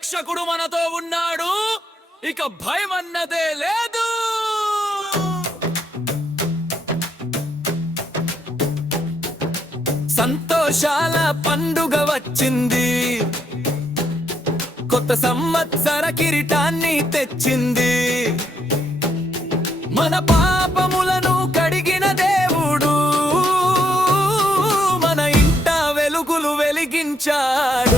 రక్షకుడు మనతో ఉన్నాడు. ఇక భయం అన్నదే లేదు. సంతోషాల పండుగ వచ్చింది. కొత్త సంవత్సర కిరీటాన్ని తెచ్చింది. మన పాపములను కడిగిన దేవుడు. మన ఇంట వెలుగులు వెలిగించాడు.